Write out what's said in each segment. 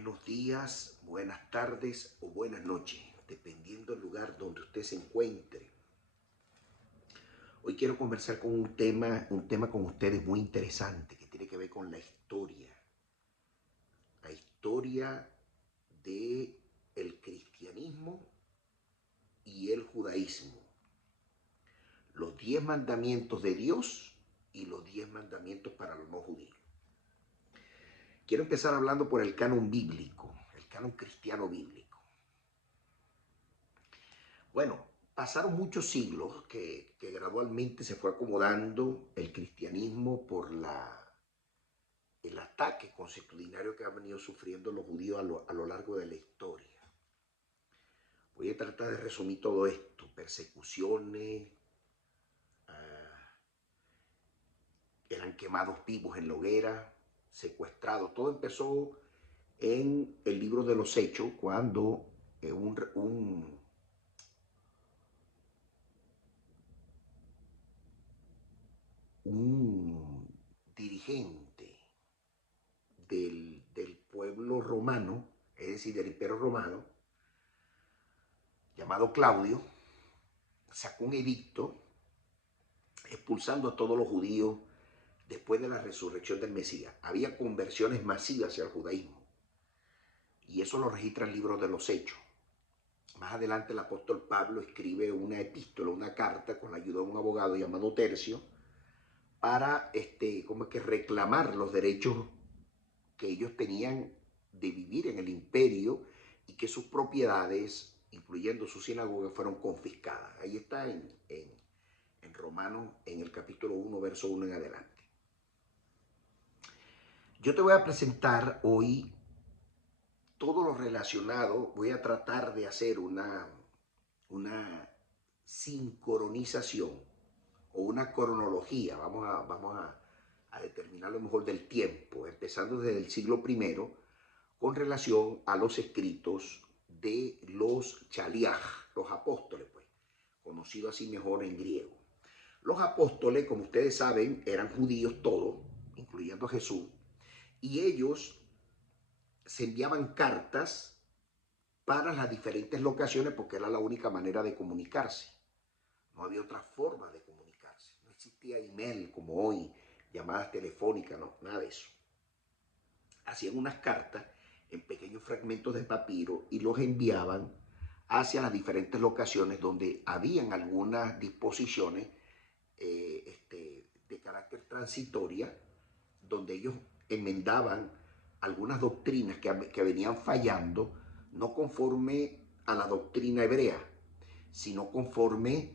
Buenos días, buenas tardes o buenas noches, dependiendo del lugar donde usted se encuentre. Hoy quiero conversar con un tema con ustedes muy interesante que tiene que ver con la historia de el cristianismo y el judaísmo, los 10 mandamientos de Dios y los 10 mandamientos para los no judíos. Quiero empezar hablando por el canon bíblico, el canon cristiano bíblico. Bueno, pasaron muchos siglos que gradualmente se fue acomodando el cristianismo por el ataque consuetudinario que han venido sufriendo los judíos a lo largo de la historia. Voy a tratar de resumir todo esto: persecuciones, eran quemados vivos en la hoguera, secuestrados. Todo empezó en el libro de los Hechos, cuando un dirigente del pueblo romano, es decir, del imperio romano, llamado Claudio, sacó un edicto expulsando a todos los judíos después de la resurrección del Mesías. Había conversiones masivas hacia el judaísmo, y eso lo registra el libro de los Hechos. Más adelante el apóstol Pablo escribe una epístola, una carta, con la ayuda de un abogado llamado Tercio, para como que reclamar los derechos que ellos tenían de vivir en el imperio y que sus propiedades, incluyendo su sinagoga, fueron confiscadas. Ahí está en Romanos, en el capítulo 1, verso 1 en adelante. Yo te voy a presentar hoy todo lo relacionado. Voy a tratar de hacer una sincronización o una cronología. Vamos a determinar lo mejor del tiempo, empezando desde el siglo I, con relación a los escritos de los Chaliach, los apóstoles, pues, conocido así mejor en griego. Los apóstoles, como ustedes saben, eran judíos todos, incluyendo a Jesús, y ellos se enviaban cartas para las diferentes locaciones porque era la única manera de comunicarse. No había otra forma de comunicarse. No existía email como hoy, llamadas telefónicas, no, nada de eso. Hacían unas cartas en pequeños fragmentos de papiro y los enviaban hacia las diferentes locaciones donde habían algunas disposiciones de carácter transitoria, donde ellos enmendaban algunas doctrinas que venían fallando, no conforme a la doctrina hebrea, sino conforme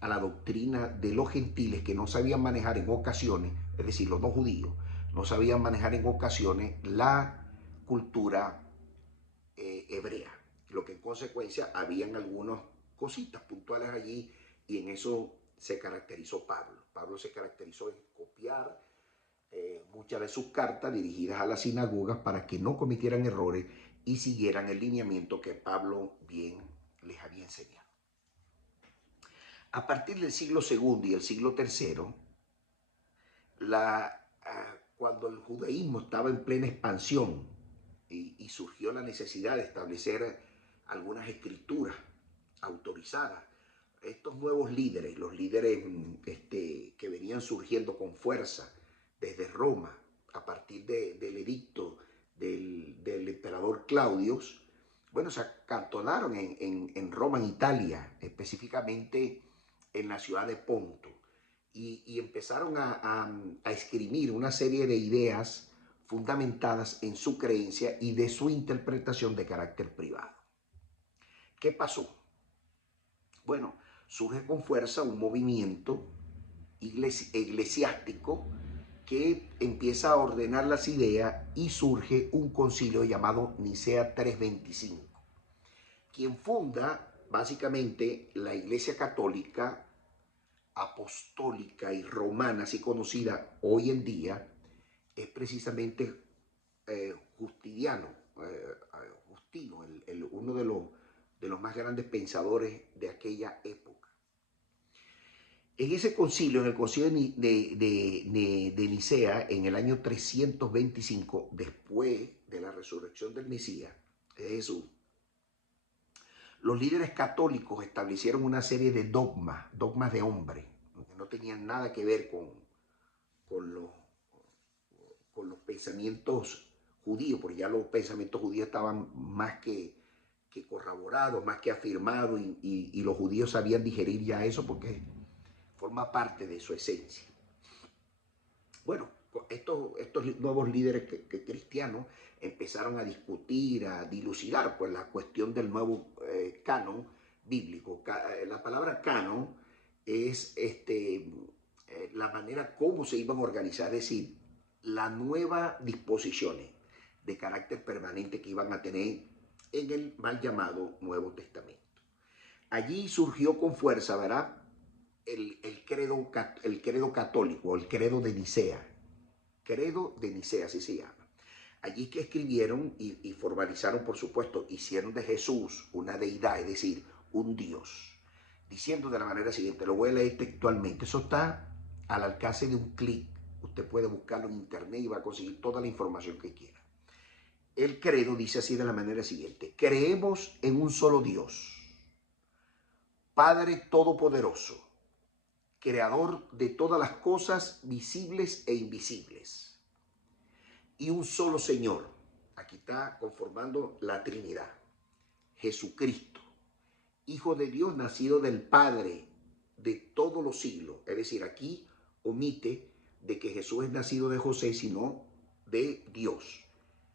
a la doctrina de los gentiles, que no sabían manejar en ocasiones, es decir, los no judíos, no sabían manejar en ocasiones la cultura hebrea, lo que en consecuencia habían algunas cositas puntuales allí, y en eso se caracterizó Pablo. Pablo se caracterizó en copiar muchas de sus cartas dirigidas a las sinagogas para que no cometieran errores y siguieran el lineamiento que Pablo bien les había enseñado. A partir del siglo II y el siglo III, cuando el judaísmo estaba en plena expansión y surgió la necesidad de establecer algunas escrituras autorizadas, estos nuevos líderes, los líderes que venían surgiendo con fuerza desde Roma, a partir del edicto del emperador Claudio, bueno, se acantonaron en Roma, en Italia, específicamente en la ciudad de Ponto, y empezaron a esgrimir una serie de ideas fundamentadas en su creencia y de su interpretación de carácter privado. ¿Qué pasó? Bueno, surge con fuerza un movimiento eclesiástico que empieza a ordenar las ideas, y surge un concilio llamado Nicea 325, quien funda básicamente la Iglesia Católica, Apostólica y Romana, así conocida hoy en día, es precisamente Justiniano, uno de los más grandes pensadores de aquella época. En ese concilio, en el concilio de Nicea, en el año 325, después de la resurrección del Mesías, de Jesús, los líderes católicos establecieron una serie de dogmas de hombre, que no tenían nada que ver con, los, con los pensamientos judíos, porque ya los pensamientos judíos estaban más que corroborados, más que afirmados, y los judíos sabían digerir ya eso porque forma parte de su esencia. Bueno, estos nuevos líderes cristianos empezaron a discutir, a dilucidar pues, la cuestión del nuevo canon bíblico. La palabra canon es la manera como se iban a organizar, es decir, las nuevas disposiciones de carácter permanente que iban a tener en el mal llamado Nuevo Testamento. Allí surgió con fuerza, ¿verdad?, el credo católico, el credo de Nicea. Credo de Nicea, así se llama. Allí que escribieron y formalizaron, por supuesto, hicieron de Jesús una deidad, es decir, un Dios. Diciendo de la manera siguiente, lo voy a leer textualmente. Eso está al alcance de un clic. Usted puede buscarlo en internet y va a conseguir toda la información que quiera. El credo dice así de la manera siguiente: creemos en un solo Dios, Padre Todopoderoso, creador de todas las cosas visibles e invisibles, y un solo Señor. Aquí está conformando la Trinidad: Jesucristo, Hijo de Dios, nacido del Padre de todos los siglos. Es decir, aquí omite de que Jesús es nacido de José, sino de Dios,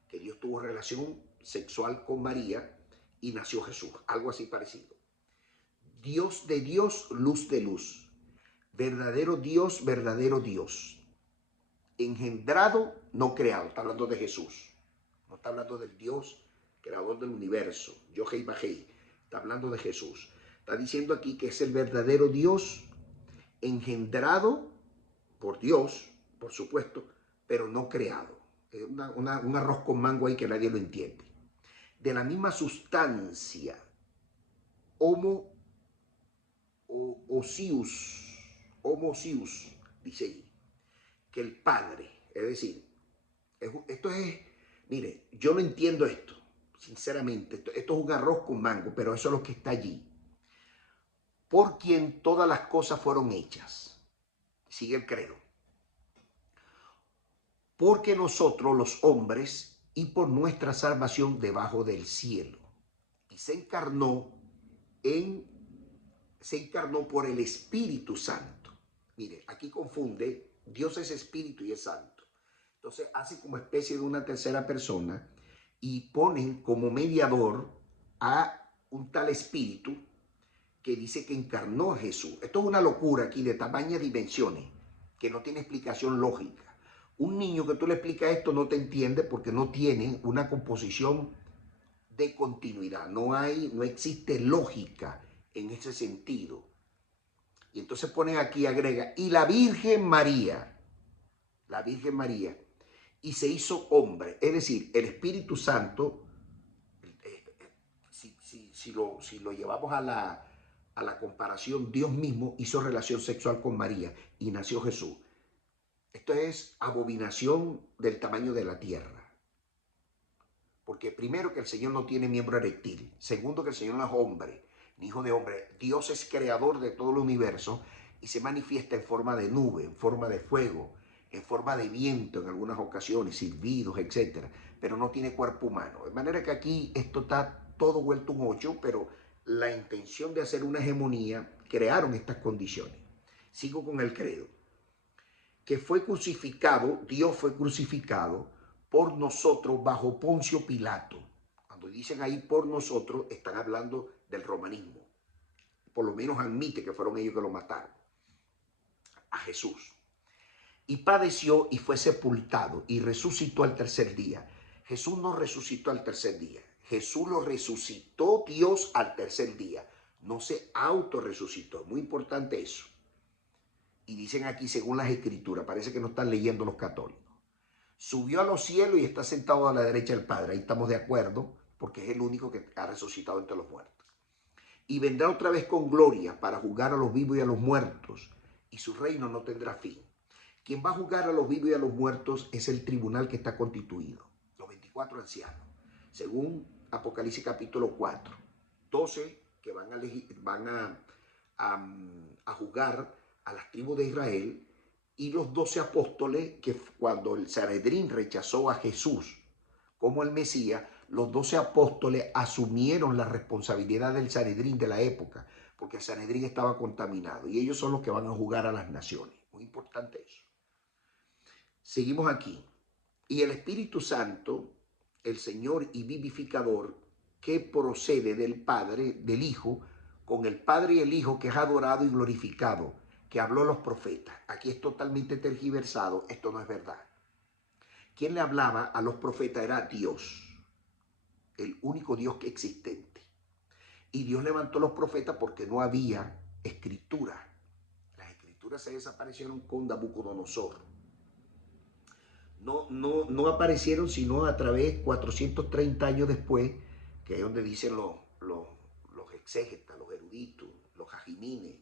que Dios tuvo relación sexual con María y nació Jesús, algo así parecido. Dios de Dios, luz de luz, verdadero Dios, engendrado, no creado. Está hablando de Jesús, no está hablando del Dios creador del universo, Yohei Bajei. Está hablando de Jesús. Está diciendo aquí que es el verdadero Dios, engendrado por Dios, por supuesto, pero no creado. Es un arroz con mango ahí que nadie lo entiende. De la misma sustancia, homousios, dice ahí, que el Padre. Es decir, esto es, mire, yo no entiendo esto, sinceramente. Esto es un arroz con mango, pero eso es lo que está allí. Por quien todas las cosas fueron hechas. Sigue el credo. Porque nosotros los hombres y por nuestra salvación debajo del cielo. Y se encarnó por el Espíritu Santo. Mire, aquí confunde, Dios es Espíritu y es Santo. Entonces hace como especie de una tercera persona y ponen como mediador a un tal Espíritu que dice que encarnó a Jesús. Esto es una locura aquí de tamañas dimensiones que no tiene explicación lógica. Un niño que tú le explicas esto no te entiende porque no tiene una composición de continuidad. No existe lógica en ese sentido. Y entonces ponen aquí, agrega, y la Virgen María, y se hizo hombre. Es decir, el Espíritu Santo, si lo llevamos a la comparación, Dios mismo hizo relación sexual con María y nació Jesús. Esto es abominación del tamaño de la tierra. Porque primero, que el Señor no tiene miembro eréctil. Segundo, que el Señor no es hombre, ni hijo de hombre. Dios es creador de todo el universo y se manifiesta en forma de nube, en forma de fuego, en forma de viento en algunas ocasiones, silbidos, etc. Pero no tiene cuerpo humano. De manera que aquí esto está todo vuelto un 8, pero la intención de hacer una hegemonía crearon estas condiciones. Sigo con el credo. Que fue crucificado, Dios fue crucificado por nosotros bajo Poncio Pilato. Cuando dicen ahí por nosotros, están hablando del romanismo. Por lo menos admite que fueron ellos que lo mataron a Jesús. Y padeció y fue sepultado y resucitó al tercer día. Jesús no resucitó al tercer día. Jesús lo resucitó Dios al tercer día. No se autorresucitó. Muy importante eso. Y dicen aquí, según las escrituras, parece que no están leyendo los católicos. Subió a los cielos y está sentado a la derecha del Padre. Ahí estamos de acuerdo, porque es el único que ha resucitado entre los muertos. Y vendrá otra vez con gloria para juzgar a los vivos y a los muertos, y su reino no tendrá fin. Quien va a juzgar a los vivos y a los muertos es el tribunal que está constituido, los 24 ancianos, según Apocalipsis capítulo 4. 12 que van a juzgar a las tribus de Israel, y los 12 apóstoles que cuando el Sanedrín rechazó a Jesús como el Mesías, los 12 apóstoles asumieron la responsabilidad del Sanedrín de la época, porque el Sanedrín estaba contaminado, y ellos son los que van a juzgar a las naciones. Muy importante eso. Seguimos aquí. Y el Espíritu Santo, el Señor y vivificador, que procede del Padre, del Hijo, con el Padre y el Hijo, que es adorado y glorificado, que habló los profetas. Aquí es totalmente tergiversado, esto no es verdad. Quien le hablaba a los profetas era Dios, el único Dios que existente. Y Dios levantó los profetas porque no había escritura. Las escrituras se desaparecieron con Nabucodonosor. No aparecieron sino a través, 430 años después, que es donde dicen los exégetas, los eruditos, los jajimines,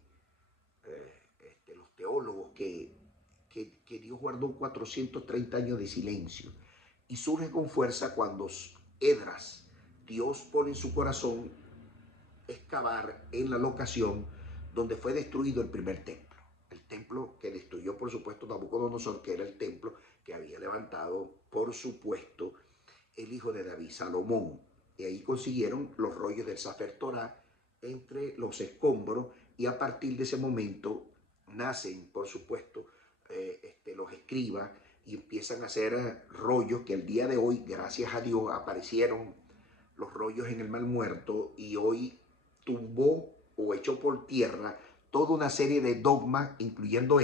los teólogos, que Dios guardó 430 años de silencio. Y surge con fuerza cuando Esdras, Dios pone en su corazón excavar en la locación donde fue destruido el primer templo. El templo que destruyó, por supuesto, Nabucodonosor, que era el templo que había levantado, por supuesto, el hijo de David, Salomón. Y ahí consiguieron los rollos del Sefer Torah entre los escombros, y a partir de ese momento nacen, por supuesto, los escribas, y empiezan a hacer rollos que el día de hoy, gracias a Dios, aparecieron los rollos en el Mar Muerto, y hoy tumbó o echó por tierra toda una serie de dogmas, incluyendo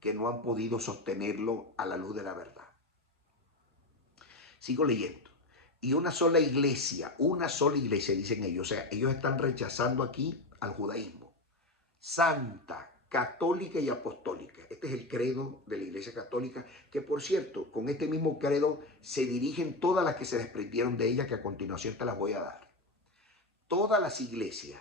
que no han podido sostenerlo a la luz de la verdad. Sigo leyendo. Y una sola iglesia, dicen ellos. O sea, ellos están rechazando aquí al judaísmo. Santa, católica y apostólica. Este es el credo de la Iglesia Católica, que por cierto, con este mismo credo se dirigen todas las que se desprendieron de ella, que a continuación te las voy a dar. Todas las iglesias,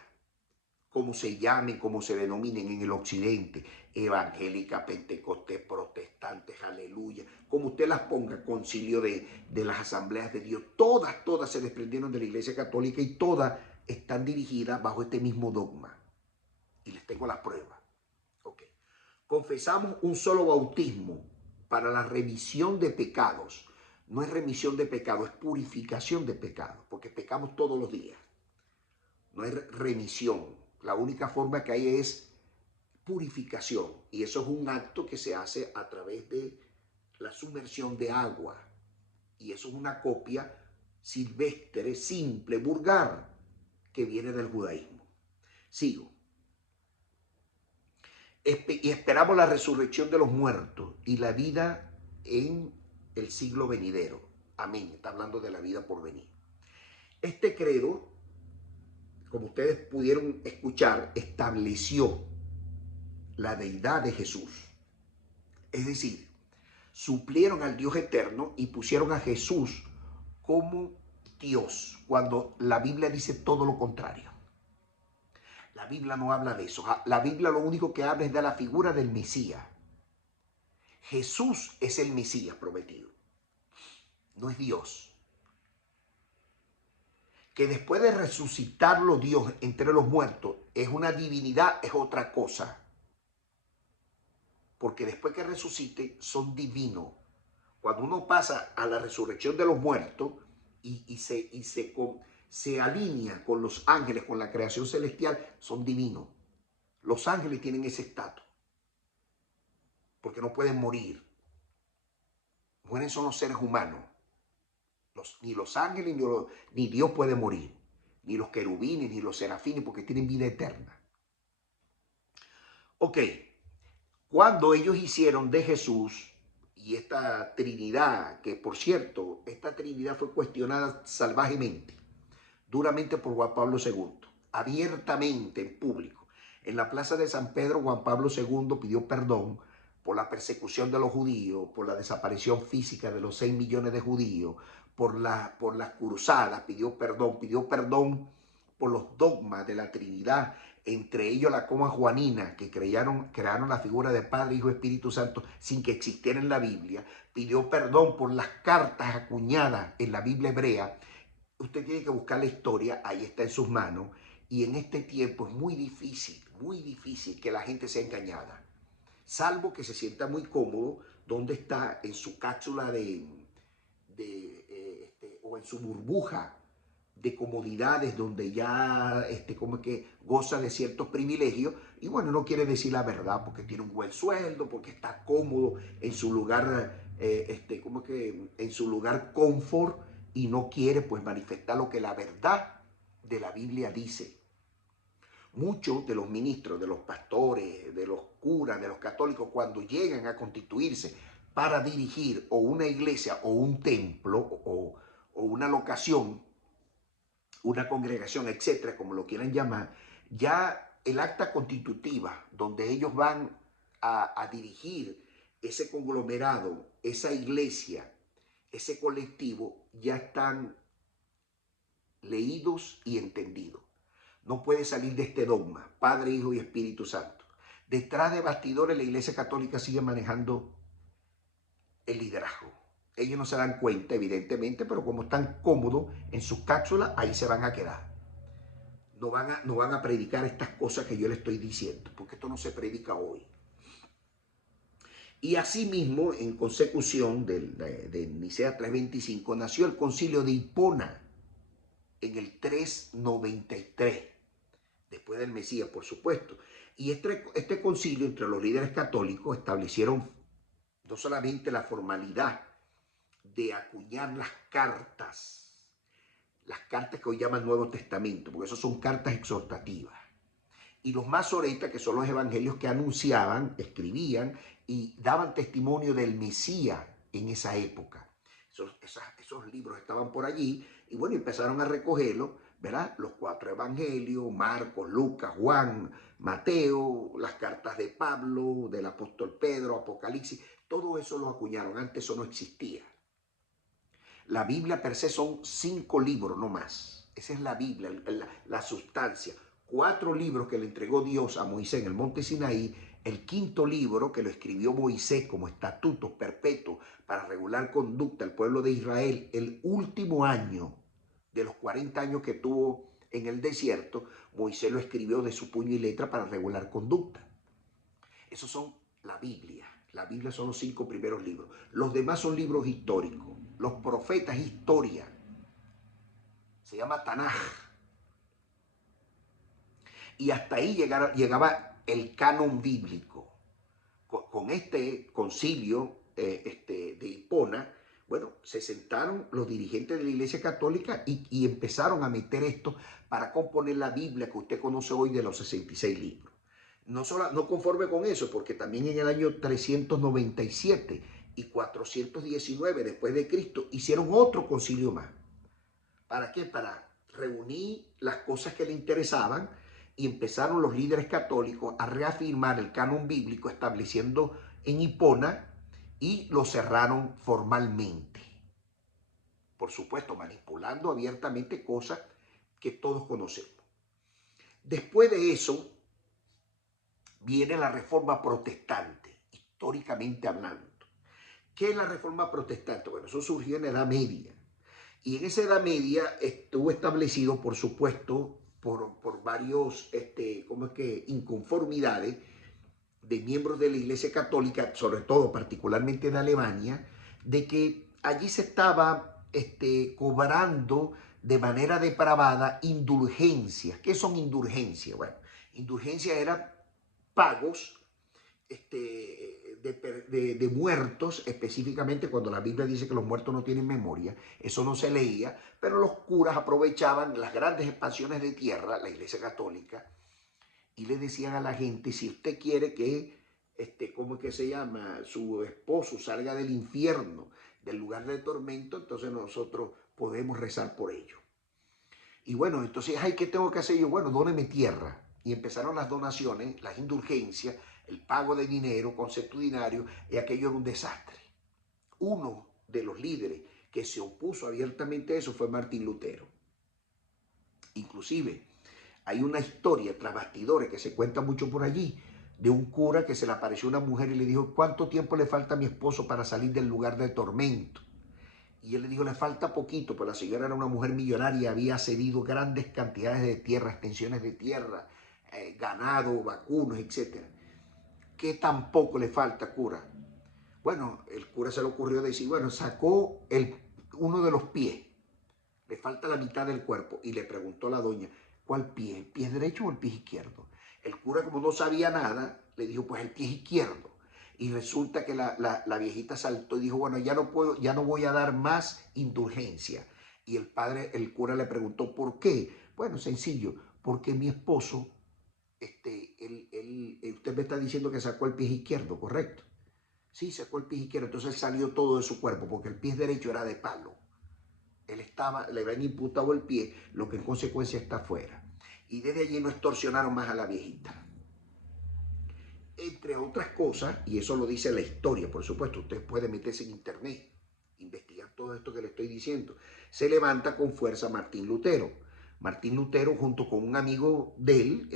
como se llamen, como se denominen en el occidente, evangélica, pentecostés, protestantes, aleluya, como usted las ponga, concilio de las asambleas de Dios, todas se desprendieron de la Iglesia Católica, y todas están dirigidas bajo este mismo dogma. Y les tengo las pruebas. Okay. Confesamos un solo bautismo para la remisión de pecados. No es remisión de pecados, es purificación de pecados, porque pecamos todos los días. No es remisión. La única forma que hay es purificación, y eso es un acto que se hace a través de la sumersión de agua, y eso es una copia silvestre, simple, vulgar, que viene del judaísmo. Sigo. Y esperamos la resurrección de los muertos y la vida en el siglo venidero. Amén. Está hablando de la vida por venir. Este credo, como ustedes pudieron escuchar, estableció la deidad de Jesús. Es decir, suplieron al Dios eterno y pusieron a Jesús como Dios, cuando la Biblia dice todo lo contrario. La Biblia no habla de eso. La Biblia lo único que habla es de la figura del Mesías. Jesús es el Mesías prometido, no es Dios. Que después de resucitarlo Dios entre los muertos es una divinidad, es otra cosa. Porque después que resucite son divinos. Cuando uno pasa a la resurrección de los muertos y se alinea con los ángeles, con la creación celestial, son divinos. Los ángeles tienen ese estatus, porque no pueden morir. Mueren son los seres humanos. Ni los ángeles ni Dios puede morir, ni los querubines, ni los serafines, porque tienen vida eterna. Ok, cuando ellos hicieron de Jesús y esta Trinidad, que por cierto, esta Trinidad fue cuestionada salvajemente, duramente por Juan Pablo II, abiertamente en público. En la plaza de San Pedro, Juan Pablo II pidió perdón por la persecución de los judíos, por la desaparición física de los 6 millones de judíos, por las cruzadas, pidió perdón por los dogmas de la Trinidad entre ellos la coma juanina, que crearon la figura de Padre, Hijo y Espíritu Santo sin que existiera en la Biblia, pidió perdón por las cartas acuñadas en la Biblia hebrea. Usted tiene que buscar la historia, ahí está en sus manos, y en este tiempo es muy difícil que la gente sea engañada, salvo que se sienta muy cómodo donde está en su cápsula o en su burbuja de comodidades donde ya como que goza de ciertos privilegios y bueno, no quiere decir la verdad porque tiene un buen sueldo, porque está cómodo en su lugar, como que en su lugar confort y no quiere pues manifestar lo que la verdad de la Biblia dice. Muchos de los ministros, de los pastores, de los curas, de los católicos, cuando llegan a constituirse para dirigir o una iglesia o un templo o una locación, una congregación, etcétera, como lo quieran llamar, ya el acta constitutiva donde ellos van a dirigir ese conglomerado, esa iglesia, ese colectivo, ya están leídos y entendidos. No puede salir de este dogma, Padre, Hijo y Espíritu Santo. Detrás de bastidores la Iglesia Católica sigue manejando el liderazgo. Ellos no se dan cuenta, evidentemente, pero como están cómodos en sus cápsulas, ahí se van a quedar. No van a predicar estas cosas que yo les estoy diciendo, porque esto no se predica hoy. Y asimismo, en consecución de Nicea 325, nació el concilio de Hipona en el 393, después del Mesías, por supuesto. Y este concilio entre los líderes católicos establecieron no solamente la formalidad de acuñar las cartas que hoy llaman Nuevo Testamento, porque eso son cartas exhortativas, y los masoretas, que son los evangelios que anunciaban, escribían y daban testimonio del Mesías en esa época. Esos libros estaban por allí y bueno, empezaron a recogerlos, ¿verdad? Los 4 evangelios, Marcos, Lucas, Juan, Mateo, las cartas de Pablo, del apóstol Pedro, Apocalipsis, todo eso lo acuñaron, antes eso no existía. La Biblia per se son 5 libros, no más. Esa es la Biblia, la sustancia. 4 libros que le entregó Dios a Moisés en el monte Sinaí, el 5.º libro que lo escribió Moisés como estatutos perpetuos para regular conducta al pueblo de Israel, el último año de los 40 años que tuvo en el desierto, Moisés lo escribió de su puño y letra para regular conducta. Esos son la Biblia. La Biblia son los 5 primeros libros. Los demás son libros históricos. Los profetas, historia. Se llama Tanaj. Y hasta ahí llegaba el canon bíblico. Con este concilio de Hipona, bueno, se sentaron los dirigentes de la Iglesia Católica y empezaron a meter esto para componer la Biblia que usted conoce hoy de los 66 libros. No conforme con eso, porque también en el año 397 y 419 después de Cristo hicieron otro concilio más. ¿Para qué? Para reunir las cosas que le interesaban y empezaron los líderes católicos a reafirmar el canon bíblico estableciendo en Hipona y lo cerraron formalmente. Por supuesto, manipulando abiertamente cosas que todos conocemos. Después de eso viene la Reforma Protestante, históricamente hablando. ¿Qué es la Reforma Protestante? Bueno, eso surgió en la Edad Media. Y en esa Edad Media estuvo establecido, por supuesto, por varios inconformidades de miembros de la Iglesia Católica, sobre todo particularmente de Alemania, de que allí se estaba cobrando de manera depravada indulgencias. ¿Qué son indulgencias? Bueno, indulgencias eran pagos de muertos, específicamente cuando la Biblia dice que los muertos no tienen memoria. Eso no se leía, pero los curas aprovechaban las grandes expansiones de tierra, la Iglesia Católica, y le decían a la gente, si usted quiere que, ¿cómo es que se llama?, su esposo salga del infierno, del lugar de tormento, entonces nosotros podemos rezar por ello. Y bueno, entonces, ay, ¿qué tengo que hacer yo? Bueno, dóneme tierra. Y empezaron las donaciones, las indulgencias, el pago de dinero, consuetudinario, y aquello era un desastre. Uno de los líderes que se opuso abiertamente a eso fue Martín Lutero. Inclusive, hay una historia tras bastidores que se cuenta mucho por allí, de un cura que se le apareció una mujer y le dijo, ¿cuánto tiempo le falta a mi esposo para salir del lugar de tormento? Y él le dijo, le falta poquito, pues la señora era una mujer millonaria, había cedido grandes cantidades de tierra, extensiones de tierra, ganado, vacunos, etc. ¿Qué tampoco le falta, cura? Bueno, el cura se le ocurrió decir, bueno, sacó uno de los pies, le falta la mitad del cuerpo, y le preguntó a la doña, ¿cuál pie? ¿El pie derecho o el pie izquierdo? El cura, como no sabía nada, le dijo, pues el pie izquierdo. Y resulta que la viejita saltó y dijo, bueno, ya no puedo, ya no voy a dar más indulgencia. Y el cura le preguntó, ¿por qué? Bueno, sencillo, porque mi esposo, usted me está diciendo que sacó el pie izquierdo, ¿correcto? Sí, sacó el pie izquierdo, entonces salió todo de su cuerpo, porque el pie derecho era de palo. Le habían imputado el pie, lo que en consecuencia está afuera. Y desde allí no extorsionaron más a la viejita. Entre otras cosas, y eso lo dice la historia, por supuesto, usted puede meterse en internet, investigar todo esto que le estoy diciendo. Se levanta con fuerza Martín Lutero. Martín Lutero junto con un amigo de él,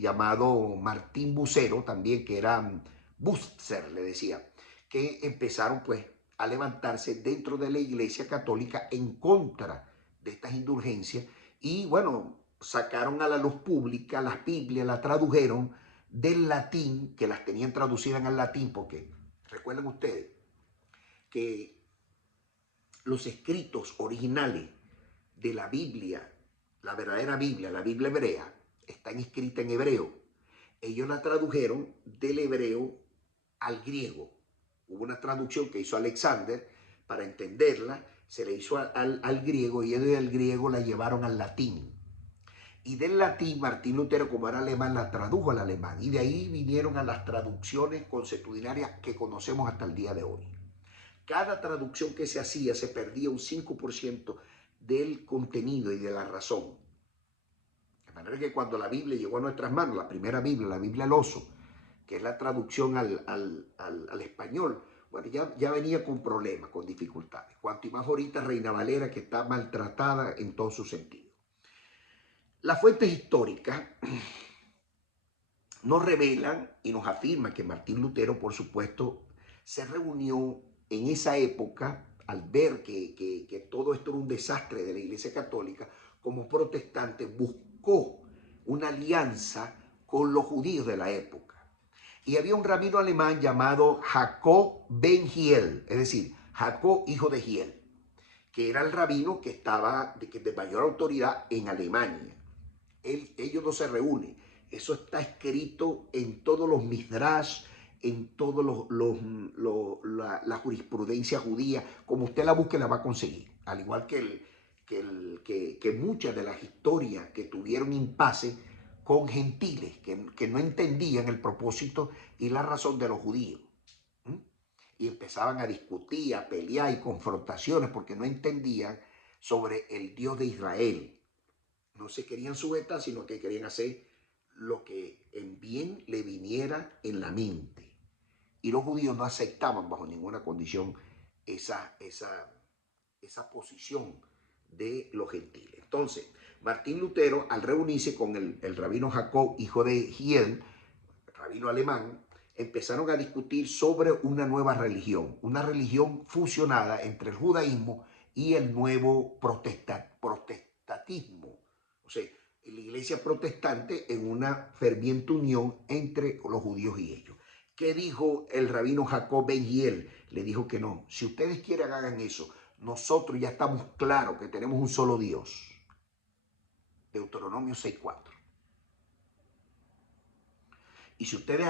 llamado Martín Bucero, también que era Bucer, le decía, que empezaron pues a levantarse dentro de la Iglesia Católica en contra de estas indulgencias y bueno, sacaron a la luz pública las Biblias, la tradujeron del latín, que las tenían traducidas al latín, porque recuerden ustedes que los escritos originales de la Biblia, la verdadera Biblia, la Biblia hebrea, están escritas en hebreo. Ellos la tradujeron del hebreo al griego. Hubo una traducción que hizo Alexander para entenderla, se le hizo al griego y ellos del griego la llevaron al latín. Y del latín, Martín Lutero, como era alemán, la tradujo al alemán. Y de ahí vinieron a las traducciones consuetudinarias que conocemos hasta el día de hoy. Cada traducción que se hacía se perdía un 5% del contenido y de la razón. De manera que cuando la Biblia llegó a nuestras manos, la primera Biblia, la Biblia al oso, que es la traducción al español, bueno, ya venía con problemas, con dificultades. Cuanto y más ahorita Reina Valera, que está maltratada en todo su sentido. Las fuentes históricas nos revelan y nos afirman que Martín Lutero, por supuesto, se reunió en esa época, al ver que todo esto era un desastre de la Iglesia Católica, como protestante buscó una alianza con los judíos de la época. Y había un rabino alemán llamado Jacob ben Hiel, es decir, Jacob hijo de Hiel, que era el rabino que estaba de mayor autoridad en Alemania. Ellos dos se reúnen. Eso está escrito en todos los midrash, en toda la jurisprudencia judía. Como usted la busque, la va a conseguir. Al igual que muchas de las historias que tuvieron impasse con gentiles que no entendían el propósito y la razón de los judíos. Y empezaban a discutir, a pelear y confrontaciones porque no entendían sobre el Dios de Israel. No se querían sujetar, sino que querían hacer lo que en bien le viniera en la mente. Y los judíos no aceptaban bajo ninguna condición esa posición de los gentiles. Entonces, Martín Lutero, al reunirse con el rabino Jacob, hijo de Hiel, rabino alemán, empezaron a discutir sobre una nueva religión, una religión fusionada entre el judaísmo y el nuevo protestantismo. O sea, la iglesia protestante en una ferviente unión entre los judíos y ellos. ¿Qué dijo el rabino Jacob ben Hiel? Le dijo que no. Si ustedes quieren, hagan eso. Nosotros ya estamos claros que tenemos un solo Dios. Deuteronomio 6:4. Y si ustedes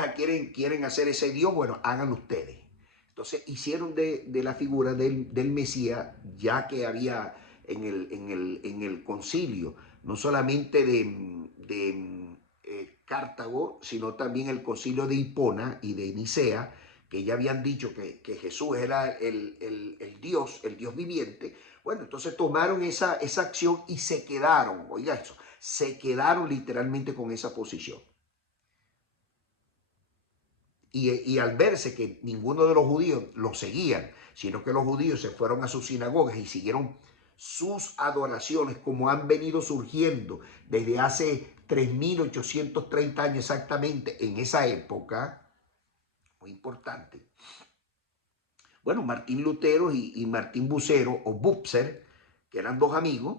quieren hacer ese Dios, bueno, háganlo ustedes. Entonces hicieron de la figura del Mesías, ya que había en el concilio, no solamente de Cartago, sino también el concilio de Hipona y de Nicea, que ya habían dicho que Jesús era el Dios viviente. Bueno, entonces tomaron esa acción y se quedaron, oiga eso, se quedaron literalmente con esa posición. Y al verse que ninguno de los judíos lo seguían, sino que los judíos se fueron a sus sinagogas y siguieron sus adoraciones, como han venido surgiendo desde hace 3830 años exactamente en esa época, muy importante. Bueno, Martín Lutero y Martín Bucero, o Bubser, que eran dos amigos,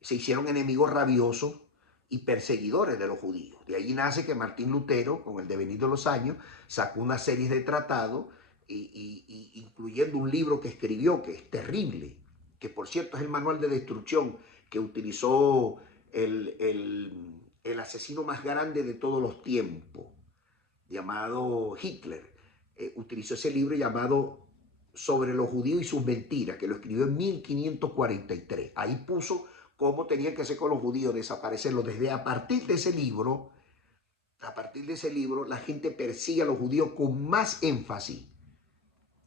se hicieron enemigos rabiosos y perseguidores de los judíos. De ahí nace que Martín Lutero, con el devenir de los años, sacó una serie de tratados, incluyendo un libro que escribió, que es terrible, que por cierto es el manual de destrucción que utilizó el asesino más grande de todos los tiempos, llamado Hitler. Utilizó ese libro llamado Sobre los judíos y sus mentiras, que lo escribió en 1543. Ahí puso cómo tenían que hacer con los judíos, desaparecerlos. Desde a partir de ese libro, la gente persigue a los judíos con más énfasis.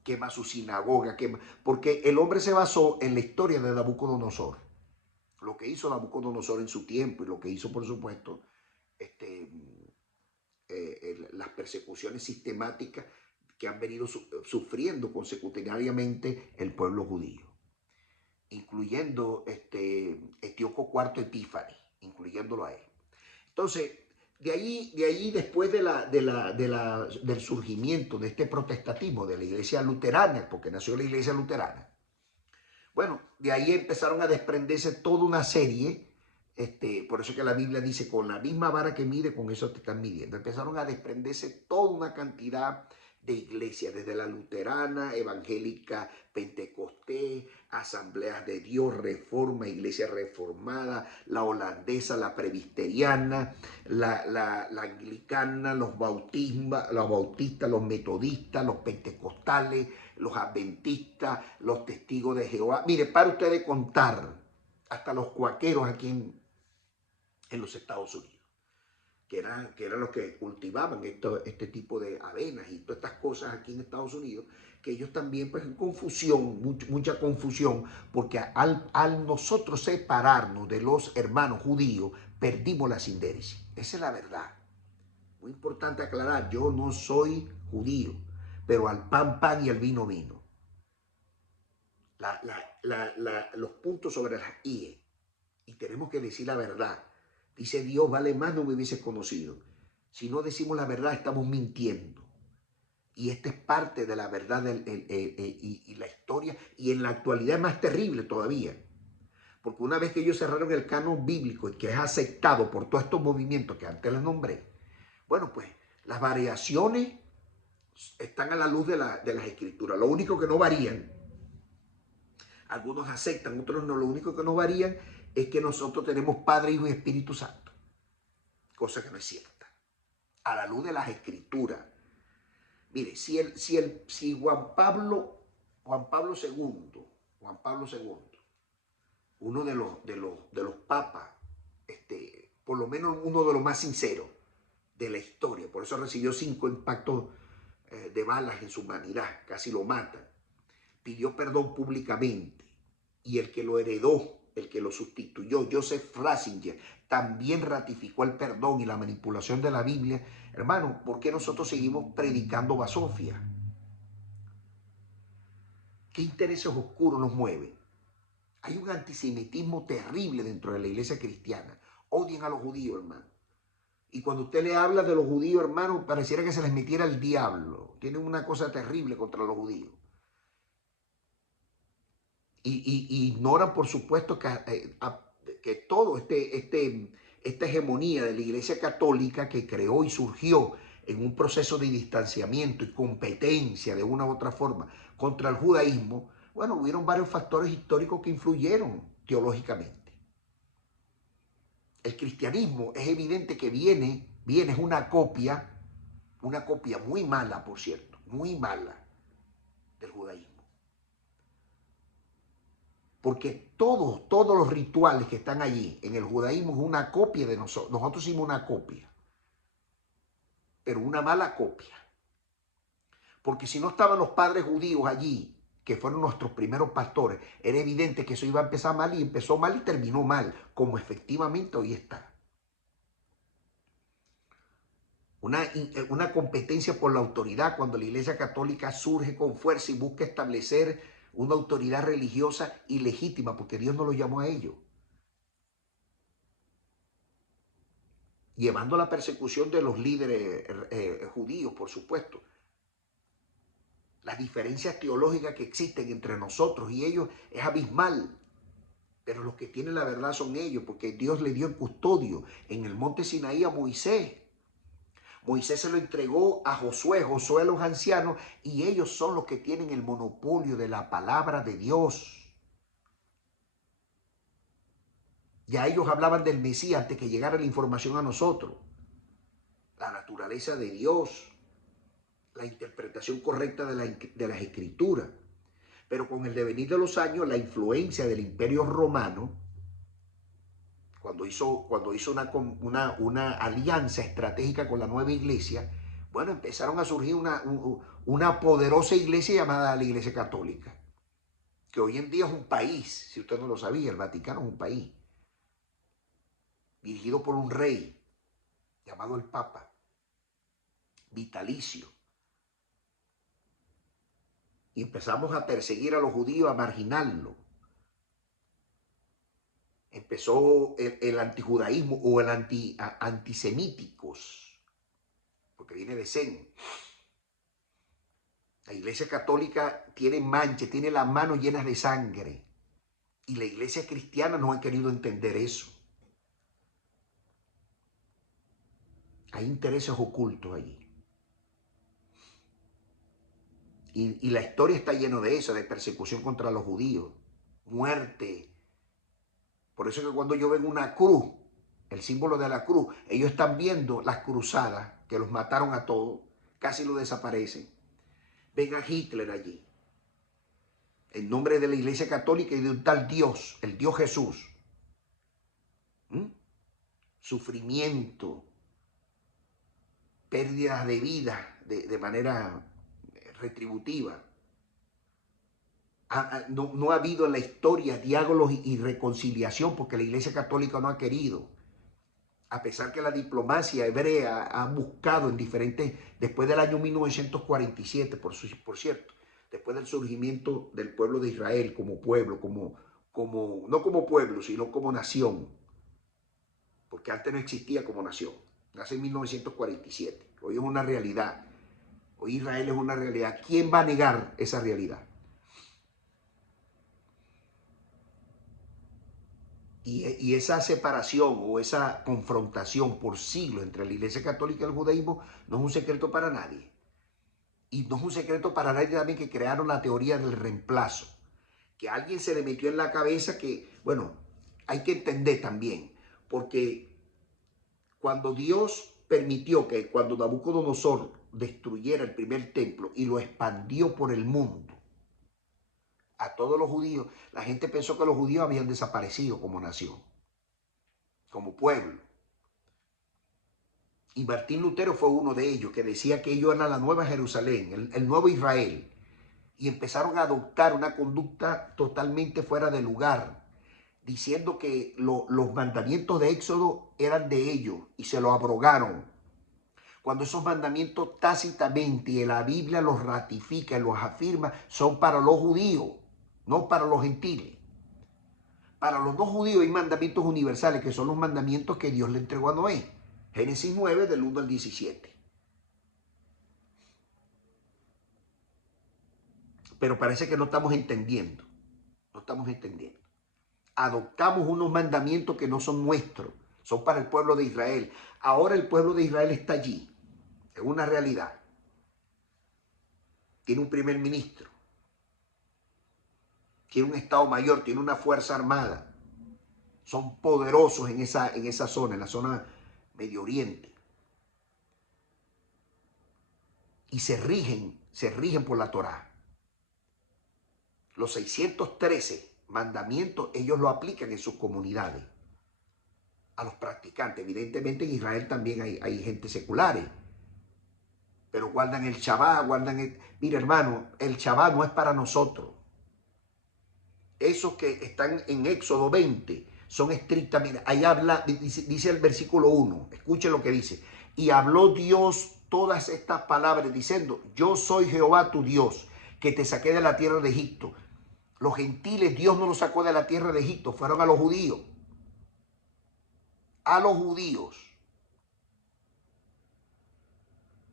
Quema su sinagoga, porque el hombre se basó en la historia de Nabucodonosor. Lo que hizo Nabucodonosor en su tiempo y lo que hizo, por supuesto, las persecuciones sistemáticas que han venido sufriendo consecutivamente el pueblo judío, incluyendo Etíoco IV Epífanes, incluyéndolo a él. Entonces, de ahí después del surgimiento de este protestatismo de la iglesia luterana, porque nació la iglesia luterana, bueno, de ahí empezaron a desprenderse toda una serie. Por eso que la Biblia dice, con la misma vara que mide, con eso te están midiendo. Empezaron a desprenderse toda una cantidad de iglesias, desde la luterana, evangélica, pentecostés, asambleas de Dios, reforma, iglesia reformada, la holandesa, la presbiteriana, la anglicana, los bautistas, los metodistas, los pentecostales, los adventistas, los testigos de Jehová. Mire, para usted de contar, hasta los cuaqueros aquí en los Estados Unidos, que eran los que cultivaban este tipo de avenas y todas estas cosas aquí en Estados Unidos, que ellos también, pues, en confusión, mucha confusión, porque al nosotros separarnos de los hermanos judíos, perdimos la síntesis. Esa es la verdad. Muy importante aclarar, yo no soy judío, pero al pan, pan y al vino, vino. Los puntos sobre las IE. Y tenemos que decir la verdad. Dice Dios, vale más no me hubiese conocido. Si no decimos la verdad, estamos mintiendo. Y esta es parte de la verdad y la historia. Y en la actualidad es más terrible todavía. Porque una vez que ellos cerraron el canon bíblico y que es aceptado por todos estos movimientos que antes les nombré, bueno, pues las variaciones están a la luz de las escrituras. Lo único que no varían, algunos aceptan, otros no, lo único que no varían es que nosotros tenemos Padre, Hijo y Espíritu Santo, cosa que no es cierta, a la luz de las escrituras. Mire, si Juan Pablo II, uno de los papas, por lo menos uno de los más sinceros de la historia, por eso recibió 5 impactos de balas en su humanidad, casi lo matan, pidió perdón públicamente, y el que lo heredó, el que lo sustituyó, Joseph Ratzinger, también ratificó el perdón y la manipulación de la Biblia. Hermano, ¿por qué nosotros seguimos predicando basofia? ¿Qué intereses oscuros nos mueven? Hay un antisemitismo terrible dentro de la iglesia cristiana. Odian a los judíos, hermano. Y cuando usted le habla de los judíos, hermano, pareciera que se les metiera el diablo. Tienen una cosa terrible contra los judíos. Y ignoran, por supuesto, que todo esta hegemonía de la Iglesia Católica que creó y surgió en un proceso de distanciamiento y competencia de una u otra forma contra el judaísmo, bueno, hubieron varios factores históricos que influyeron teológicamente. El cristianismo es evidente que es una copia muy mala, por cierto, muy mala del judaísmo. Porque todos los rituales que están allí en el judaísmo es una copia de nosotros. Nosotros hicimos una copia, pero una mala copia. Porque si no estaban los padres judíos allí, que fueron nuestros primeros pastores, era evidente que eso iba a empezar mal y empezó mal y terminó mal, como efectivamente hoy está. Una competencia por la autoridad cuando la Iglesia Católica surge con fuerza y busca establecer una autoridad religiosa ilegítima, porque Dios no los llamó a ellos. Llevando la persecución de los líderes judíos, por supuesto. Las diferencias teológicas que existen entre nosotros y ellos es abismal. Pero los que tienen la verdad son ellos, porque Dios le dio en custodio en el monte Sinaí a Moisés. Moisés se lo entregó a Josué, Josué a los ancianos, y ellos son los que tienen el monopolio de la palabra de Dios. Ya ellos hablaban del Mesías antes que llegara la información a nosotros. La naturaleza de Dios, la interpretación correcta de las escrituras. Pero con el devenir de los años, la influencia del Imperio Romano, cuando hizo una alianza estratégica con la nueva iglesia, bueno, empezaron a surgir una poderosa iglesia llamada la Iglesia Católica, que hoy en día es un país, si usted no lo sabía, el Vaticano es un país, dirigido por un rey llamado el Papa, vitalicio. Y empezamos a perseguir a los judíos, a marginarlos. Empezó el antijudaísmo o el antisemíticos, porque viene de Zen. La Iglesia Católica tiene manchas, tiene las manos llenas de sangre. Y la Iglesia cristiana no ha querido entender eso. Hay intereses ocultos allí. Y la historia está llena de eso, de persecución contra los judíos, muerte. Por eso es que cuando yo veo una cruz, el símbolo de la cruz, ellos están viendo las cruzadas, que los mataron a todos, casi lo desaparecen. Ven a Hitler allí, en nombre de la Iglesia Católica y de un tal Dios, el Dios Jesús. Sufrimiento, pérdidas de vida de manera retributiva. No ha habido en la historia diálogos y reconciliación porque la Iglesia Católica no ha querido. A pesar que la diplomacia hebrea ha buscado en diferentes, después del año 1947, por cierto, después del surgimiento del pueblo de Israel como pueblo, no como pueblo, sino como nación, porque antes no existía como nación, nace en 1947, hoy es una realidad, hoy Israel es una realidad. ¿Quién va a negar esa realidad? Y esa separación o esa confrontación por siglos entre la Iglesia Católica y el judaísmo no es un secreto para nadie. Y no es un secreto para nadie también que crearon la teoría del reemplazo. Que a alguien se le metió en la cabeza que, bueno, hay que entender también, porque cuando Dios permitió que cuando Nabucodonosor destruyera el primer templo y lo expandió por el mundo, a todos los judíos, la gente pensó que los judíos habían desaparecido como nación, como pueblo. Y Martín Lutero fue uno de ellos, que decía que ellos eran la nueva Jerusalén, el nuevo Israel. Y empezaron a adoptar una conducta totalmente fuera de lugar, diciendo que los mandamientos de Éxodo eran de ellos y se los abrogaron. Cuando esos mandamientos tácitamente la Biblia los ratifica y los afirma, son para los judíos, no para los gentiles. Para los no judíos hay mandamientos universales, que son los mandamientos que Dios le entregó a Noé. Génesis 9, del 1 al 17. Pero parece que no estamos entendiendo. No estamos entendiendo. Adoptamos unos mandamientos que no son nuestros, son para el pueblo de Israel. Ahora el pueblo de Israel está allí, es una realidad. Tiene un primer ministro, tiene un estado mayor, tiene una fuerza armada. Son poderosos en esa zona, en la zona Medio Oriente. Y se rigen por la Torá. Los 613 mandamientos ellos lo aplican en sus comunidades. A los practicantes. Evidentemente en Israel también hay gente seculares. Pero guardan el Shabbat, Mira, hermano, el Shabbat no es para nosotros. Esos que están en Éxodo 20 son estrictamente, ahí habla, dice el versículo 1, escuchen lo que dice. Y habló Dios todas estas palabras diciendo, yo soy Jehová tu Dios, que te saqué de la tierra de Egipto. Los gentiles Dios no los sacó de la tierra de Egipto, fueron a los judíos. A los judíos.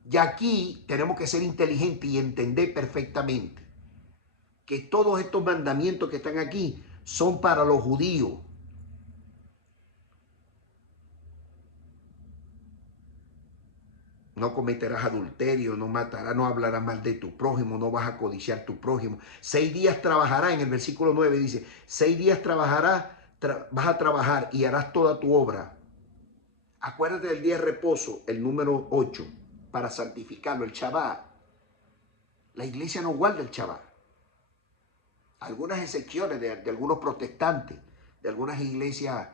Y aquí tenemos que ser inteligentes y entender perfectamente que todos estos mandamientos que están aquí son para los judíos. No cometerás adulterio, no matarás, no hablarás mal de tu prójimo, no vas a codiciar a tu prójimo. 6 días trabajarás, en el versículo 9 dice, 6 días trabajarás, vas a trabajar y harás toda tu obra. Acuérdate del día de reposo, el número 8, para santificarlo, el Shabbat. La iglesia no guarda el Shabbat. Algunas excepciones de algunos protestantes, de algunas iglesias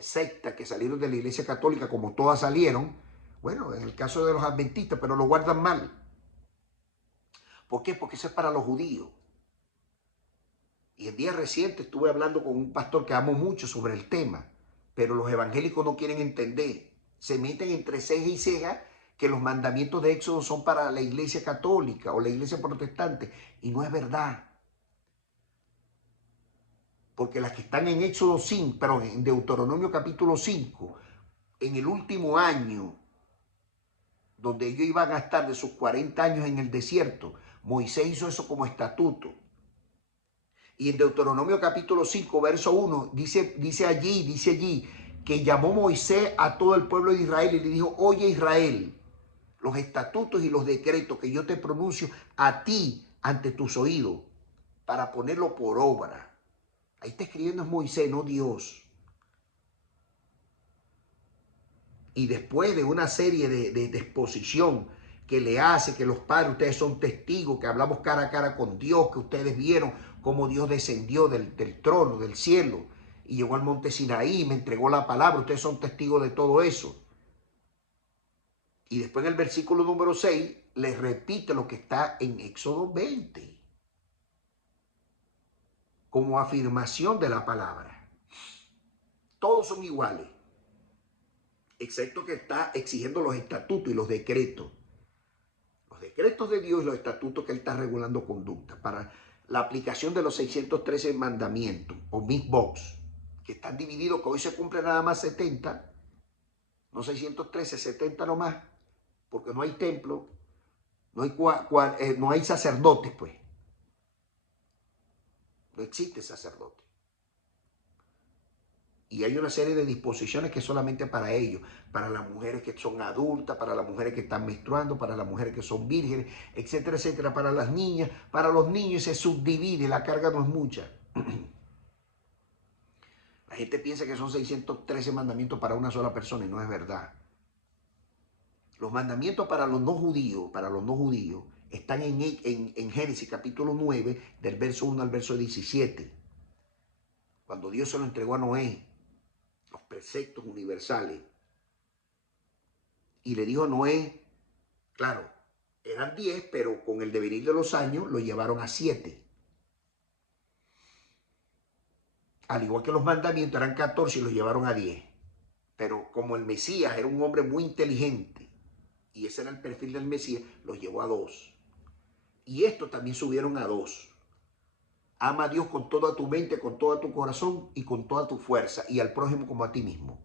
sectas que salieron de la iglesia católica, como todas salieron, bueno, en el caso de los adventistas, pero lo guardan mal. ¿Por qué? Porque eso es para los judíos. Y el día reciente estuve hablando con un pastor que amo mucho sobre el tema, pero los evangélicos no quieren entender. Se meten entre ceja y ceja que los mandamientos de Éxodo son para la iglesia católica o la iglesia protestante, y no es verdad. Porque las que están en Éxodo 5, perdón, en Deuteronomio capítulo 5, en el último año, donde ellos iban a estar de sus 40 años en el desierto, Moisés hizo eso como estatuto. Y en Deuteronomio capítulo 5, verso 1, dice allí, que llamó Moisés a todo el pueblo de Israel y le dijo, oye Israel, los estatutos y los decretos que yo te pronuncio a ti ante tus oídos, para ponerlo por obra. Ahí está escribiendo es Moisés, no Dios. Y después de una serie de exposición que le hace, que los padres, ustedes son testigos, que hablamos cara a cara con Dios, que ustedes vieron cómo Dios descendió del trono, del cielo, y llegó al monte Sinaí, me entregó la palabra, ustedes son testigos de todo eso. Y después en el versículo número 6, les repite lo que está en Éxodo 20, como afirmación de la palabra. Todos son iguales, excepto que está exigiendo los estatutos y los decretos. Los decretos de Dios y los estatutos que Él está regulando conducta para la aplicación de los 613 mandamientos o mitzvot, que están divididos, que hoy se cumplen nada más 70, no 613, 70 nomás, porque no hay templo, no hay sacerdotes, pues. No existe sacerdote. Y hay una serie de disposiciones que es solamente para ellos, para las mujeres que son adultas, para las mujeres que están menstruando, para las mujeres que son vírgenes, etcétera, etcétera, para las niñas, para los niños se subdivide, la carga no es mucha. La gente piensa que son 613 mandamientos para una sola persona y no es verdad. Los mandamientos para los no judíos, están en Génesis capítulo 9, del verso 1 al verso 17. Cuando Dios se lo entregó a Noé, los preceptos universales. Y le dijo a Noé, claro, eran 10, pero con el devenir de los años lo llevaron a 7. Al igual que los mandamientos eran 14 y los llevaron a 10. Pero como el Mesías era un hombre muy inteligente, y ese era el perfil del Mesías, los llevó a 2. Y estos también subieron a 2. Ama a Dios con toda tu mente, con todo tu corazón y con toda tu fuerza, y al prójimo como a ti mismo.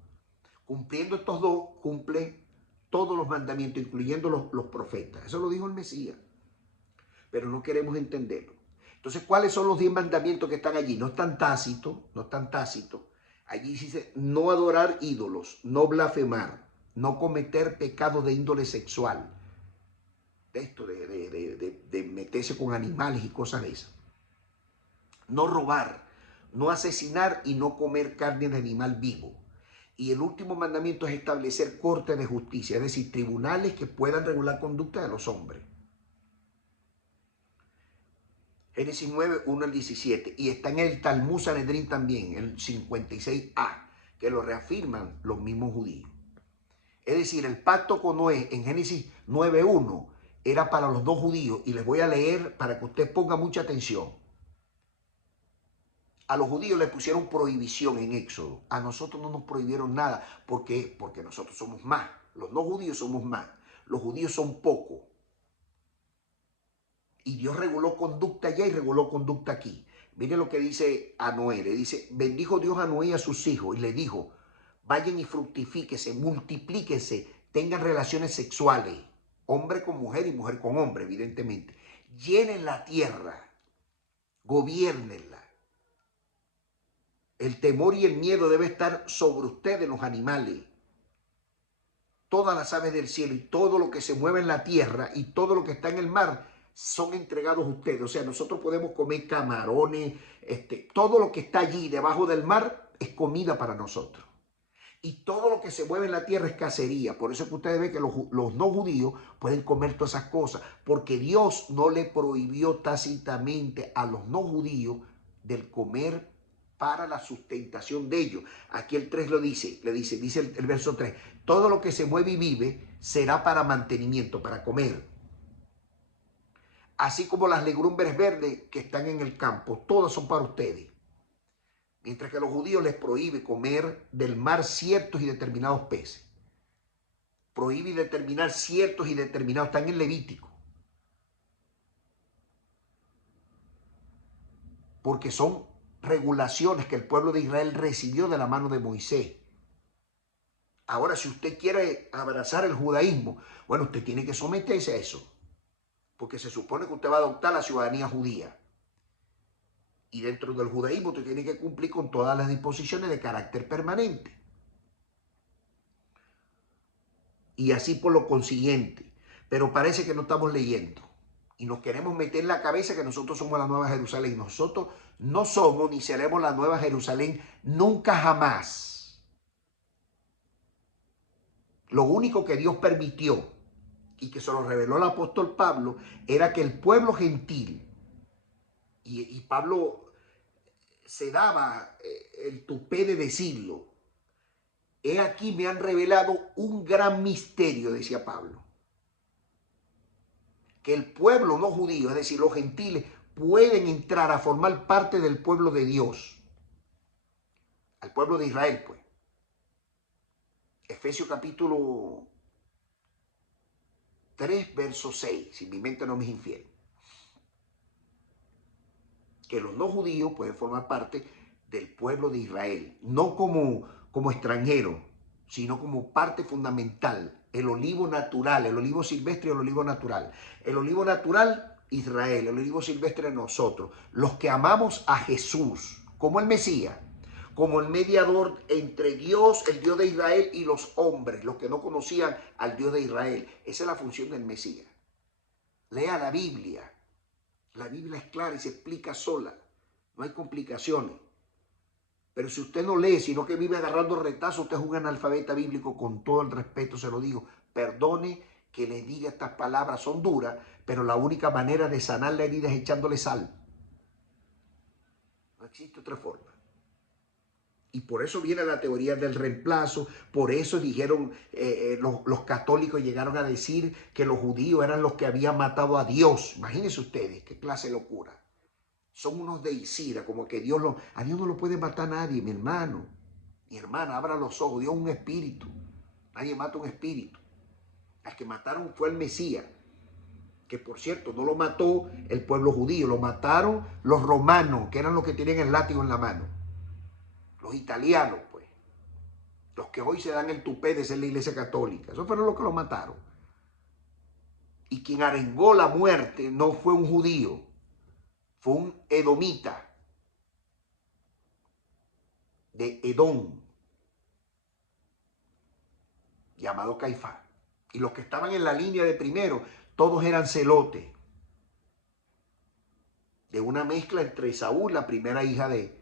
Cumpliendo estos 2, cumple todos los mandamientos, incluyendo los profetas. Eso lo dijo el Mesías. Pero no queremos entenderlo. Entonces, ¿cuáles son los 10 mandamientos que están allí? No están tácitos, no están tácitos. Allí dice no adorar ídolos, no blasfemar, no cometer pecados de índole sexual. Esto de meterse con animales y cosas de esas. No robar, no asesinar y no comer carne de animal vivo. Y el último mandamiento es establecer cortes de justicia, es decir, tribunales que puedan regular conducta de los hombres. Génesis 9, 1 al 17. Y está en el Talmud Sanedrín también, el 56a, que lo reafirman los mismos judíos. Es decir, el pacto con Noé en Génesis 9, 1 era para los dos judíos. Y les voy a leer para que usted ponga mucha atención. A los judíos les pusieron prohibición en Éxodo. A nosotros no nos prohibieron nada. ¿Por qué? Porque nosotros somos más. Los no judíos somos más. Los judíos son pocos. Y Dios reguló conducta allá y reguló conducta aquí. Mire lo que dice a Noé. Le dice, bendijo Dios a Noé y a sus hijos y le dijo, vayan y fructifíquense, multiplíquense, tengan relaciones sexuales, hombre con mujer y mujer con hombre, evidentemente. Llenen la tierra, gobiernenla. El temor y el miedo debe estar sobre ustedes, los animales. Todas las aves del cielo y todo lo que se mueve en la tierra y todo lo que está en el mar son entregados a ustedes. O sea, nosotros podemos comer camarones, todo lo que está allí debajo del mar es comida para nosotros. Y todo lo que se mueve en la tierra es cacería. Por eso es que ustedes ven que los no judíos pueden comer todas esas cosas, porque Dios no le prohibió tácitamente a los no judíos del comer para la sustentación de ellos. Aquí el 3 lo dice, dice el verso 3, todo lo que se mueve y vive será para mantenimiento, para comer. Así como las legumbres verdes que están en el campo, todas son para ustedes. Mientras que a los judíos les prohíbe comer del mar ciertos y determinados peces. Prohíbe determinar ciertos y determinados, están en Levítico. Porque son regulaciones que el pueblo de Israel recibió de la mano de Moisés. Ahora, si usted quiere abrazar el judaísmo, bueno, usted tiene que someterse a eso. Porque se supone que usted va a adoptar la ciudadanía judía. Y dentro del judaísmo usted tiene que cumplir con todas las disposiciones de carácter permanente. Y así por lo consiguiente. Pero parece que no estamos leyendo. Y nos queremos meter en la cabeza que nosotros somos la Nueva Jerusalén. Nosotros no somos ni seremos la Nueva Jerusalén nunca jamás. Lo único que Dios permitió y que se lo reveló el apóstol Pablo era que el pueblo gentil, y Pablo se daba el tupé de decirlo, he aquí me han revelado un gran misterio, decía Pablo. Que el pueblo no judío, es decir, los gentiles, pueden entrar a formar parte del pueblo de Dios. Al pueblo de Israel, pues. Efesios capítulo 3, verso 6, si mi mente no me es infiel. Que los no judíos pueden formar parte del pueblo de Israel, no como extranjeros, sino como parte fundamental. El olivo natural, el olivo silvestre y el olivo natural. El olivo natural, Israel, el olivo silvestre, nosotros. Los que amamos a Jesús como el Mesías, como el mediador entre Dios, el Dios de Israel, y los hombres, los que no conocían al Dios de Israel. Esa es la función del Mesías. Lea la Biblia. La Biblia es clara y se explica sola. No hay complicaciones. Pero si usted no lee, sino que vive agarrando retazos, usted es un analfabeta bíblico, con todo el respeto se lo digo. Perdone que le diga estas palabras, son duras, pero la única manera de sanar la herida es echándole sal. No existe otra forma. Y por eso viene la teoría del reemplazo, por eso dijeron, los católicos llegaron a decir que los judíos eran los que habían matado a Dios. Imagínense ustedes, qué clase de locura. Son unos deicidas, como que a Dios no lo puede matar nadie, mi hermano. Mi hermana, abra los ojos, Dios es un espíritu. Nadie mata un espíritu. Al que mataron fue el Mesías, que por cierto no lo mató el pueblo judío, lo mataron los romanos, que eran los que tienen el látigo en la mano. Los italianos, pues. Los que hoy se dan el tupé de ser la Iglesia Católica. Esos fueron los que lo mataron. Y quien arengó la muerte no fue un judío, fue un edomita de Edom, llamado Caifás. Y los que estaban en la línea de primero, todos eran celotes, de una mezcla entre Saúl, la primera hija de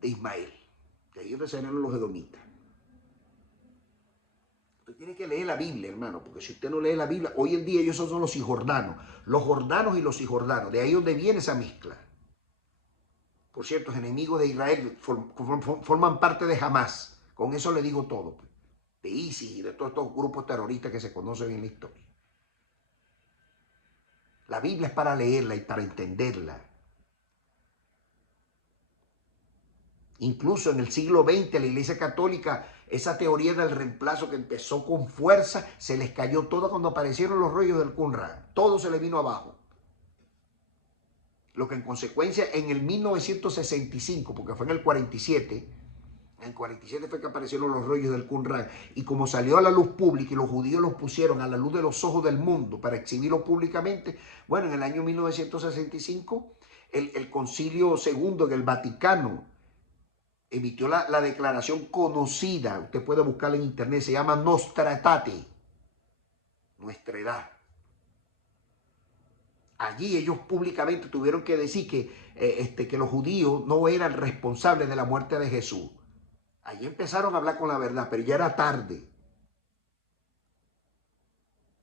Ismael. De ahí salieron los edomitas. Usted tiene que leer la Biblia, hermano, porque si usted no lee la Biblia, hoy en día ellos son los cisjordanos, los jordanos y los cisjordanos, de ahí donde viene esa mezcla. Por cierto, los enemigos de Israel forman parte de Hamás. Con eso le digo todo, pues. De ISIS y de todos estos grupos terroristas que se conocen en la historia. La Biblia es para leerla y para entenderla. Incluso en el siglo XX, la Iglesia Católica, esa teoría del reemplazo que empezó con fuerza, se les cayó toda cuando aparecieron los rollos del Qumran. Todo se le vino abajo. Lo que en consecuencia en el 1965, porque fue en el 47, en el 47 fue que aparecieron los rollos del Qumran. Y como salió a la luz pública y los judíos los pusieron a la luz de los ojos del mundo para exhibirlo públicamente, bueno, en el año 1965, el Concilio Segundo en el Vaticano emitió la declaración conocida, usted puede buscarla en internet, se llama Nostra Aetate, nuestra edad. Allí ellos públicamente tuvieron que decir que los judíos no eran responsables de la muerte de Jesús. Allí empezaron a hablar con la verdad, pero ya era tarde.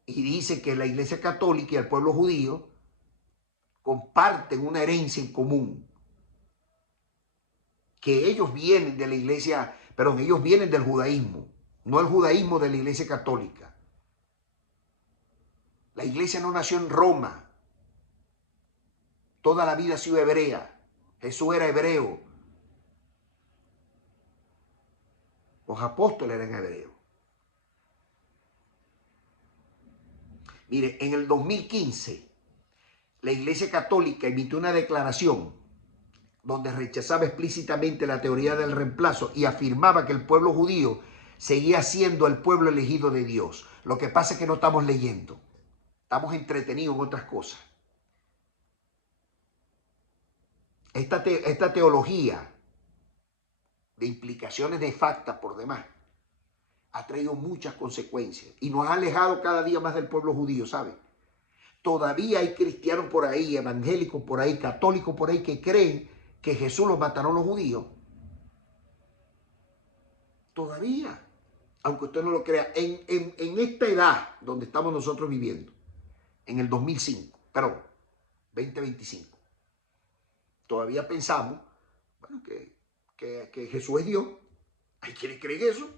Y dice que la Iglesia Católica y el pueblo judío comparten una herencia en común. Que ellos vienen de la Iglesia, perdón, ellos vienen del judaísmo, no el judaísmo de la Iglesia Católica. La Iglesia no nació en Roma. Toda la vida ha sido hebrea. Jesús era hebreo. Los apóstoles eran hebreos. Mire, en el 2015, la Iglesia Católica emitió una declaración donde rechazaba explícitamente la teoría del reemplazo y afirmaba que el pueblo judío seguía siendo el pueblo elegido de Dios. Lo que pasa es que no estamos leyendo. Estamos entretenidos en otras cosas. Esta teología de implicaciones de facta por demás ha traído muchas consecuencias y nos ha alejado cada día más del pueblo judío, ¿sabe? Todavía hay cristianos por ahí, evangélicos por ahí, católicos por ahí que creen que Jesús los mataron los judíos. Todavía, aunque usted no lo crea, en esta edad donde estamos nosotros viviendo, en el 2005, perdón, 2025, todavía pensamos, bueno, que Jesús es Dios. Hay quienes creen eso.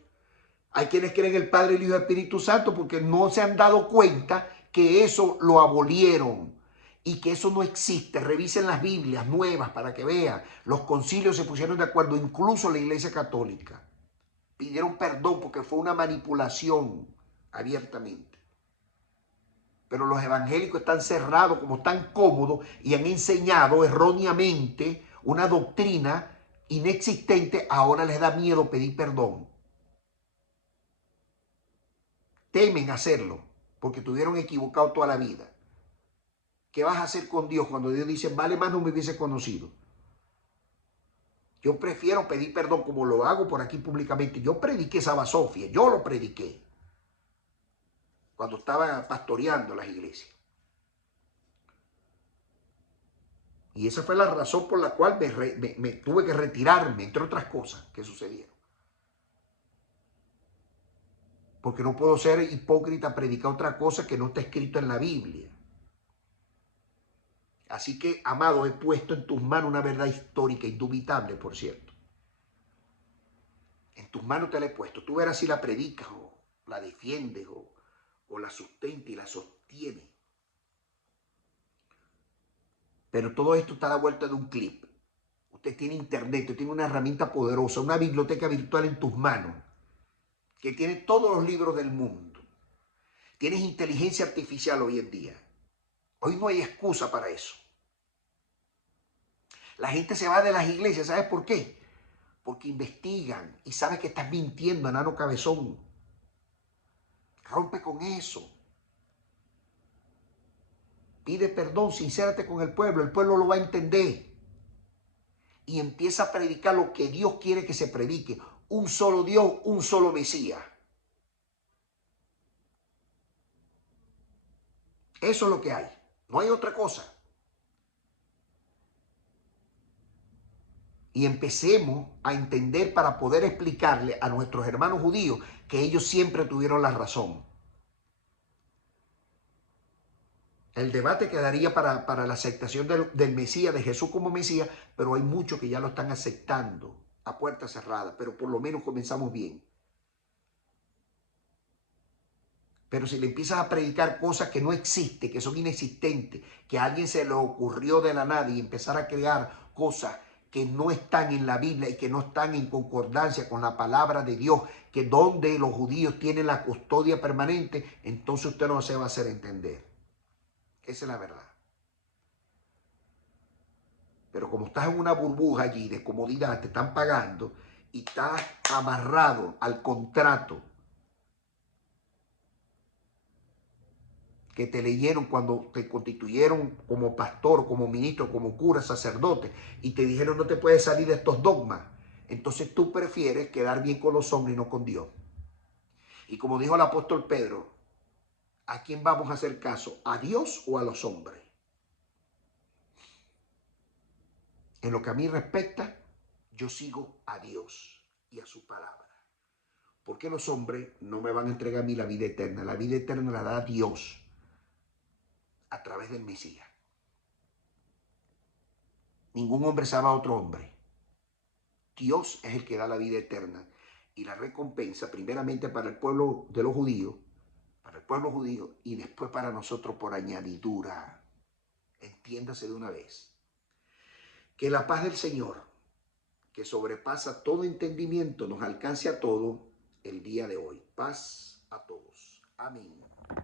Hay quienes creen el Padre, el Hijo y el Espíritu Santo porque no se han dado cuenta que eso lo abolieron y que eso no existe. Revisen las Biblias nuevas para que vean. Los concilios se pusieron de acuerdo, incluso la Iglesia Católica. Pidieron perdón porque fue una manipulación abiertamente. Pero los evangélicos están cerrados, como están cómodos y han enseñado erróneamente una doctrina inexistente. Ahora les da miedo pedir perdón. Temen hacerlo porque estuvieron equivocados toda la vida. ¿Qué vas a hacer con Dios cuando Dios dice, vale más no me hubiese conocido? Yo prefiero pedir perdón como lo hago por aquí públicamente. Yo prediqué esa basofia, yo lo prediqué cuando estaba pastoreando las iglesias. Y esa fue la razón por la cual me tuve que retirarme, entre otras cosas que sucedieron. Porque no puedo ser hipócrita, predicar otra cosa que no está escrito en la Biblia. Así que, amado, he puesto en tus manos una verdad histórica, indubitable, por cierto. En tus manos te la he puesto. Tú verás si la predicas o la defiendes o la sustenta y la sostiene. Pero todo esto está a la vuelta de un clip. Usted tiene internet, usted tiene una herramienta poderosa, una biblioteca virtual en tus manos, que tiene todos los libros del mundo. Tienes inteligencia artificial hoy en día. Hoy no hay excusa para eso. La gente se va de las iglesias, ¿sabes por qué? Porque investigan y sabes que estás mintiendo, enano cabezón. Rompe con eso. Pide perdón, sincérate con el pueblo lo va a entender. Y empieza a predicar lo que Dios quiere que se predique. Un solo Dios, un solo Mesías. Eso es lo que hay. No hay otra cosa. Y empecemos a entender para poder explicarle a nuestros hermanos judíos que ellos siempre tuvieron la razón. El debate quedaría para la aceptación del Mesías, de Jesús como Mesías, pero hay muchos que ya lo están aceptando a puerta cerrada, pero por lo menos comenzamos bien. Pero si le empiezas a predicar cosas que no existen, que son inexistentes, que a alguien se le ocurrió de la nada y empezar a crear cosas que no están en la Biblia y que no están en concordancia con la palabra de Dios, que donde los judíos tienen la custodia permanente, entonces usted no se va a hacer entender. Esa es la verdad. Pero como estás en una burbuja allí de comodidad, te están pagando y estás amarrado al contrato que te leyeron cuando te constituyeron como pastor, como ministro, como cura, sacerdote, y te dijeron no te puedes salir de estos dogmas. Entonces tú prefieres quedar bien con los hombres y no con Dios. Y como dijo el apóstol Pedro, ¿a quién vamos a hacer caso? ¿A Dios o a los hombres? En lo que a mí respecta, yo sigo a Dios y a su palabra. Porque los hombres no me van a entregar a mí la vida eterna. La vida eterna la da Dios a través del Mesías. Ningún hombre salva a otro hombre. Dios es el que da la vida eterna y la recompensa primeramente para el pueblo de los judíos, para el pueblo judío y después para nosotros por añadidura. Entiéndase de una vez. Que la paz del Señor, que sobrepasa todo entendimiento, nos alcance a todos el día de hoy. Paz a todos. Amén.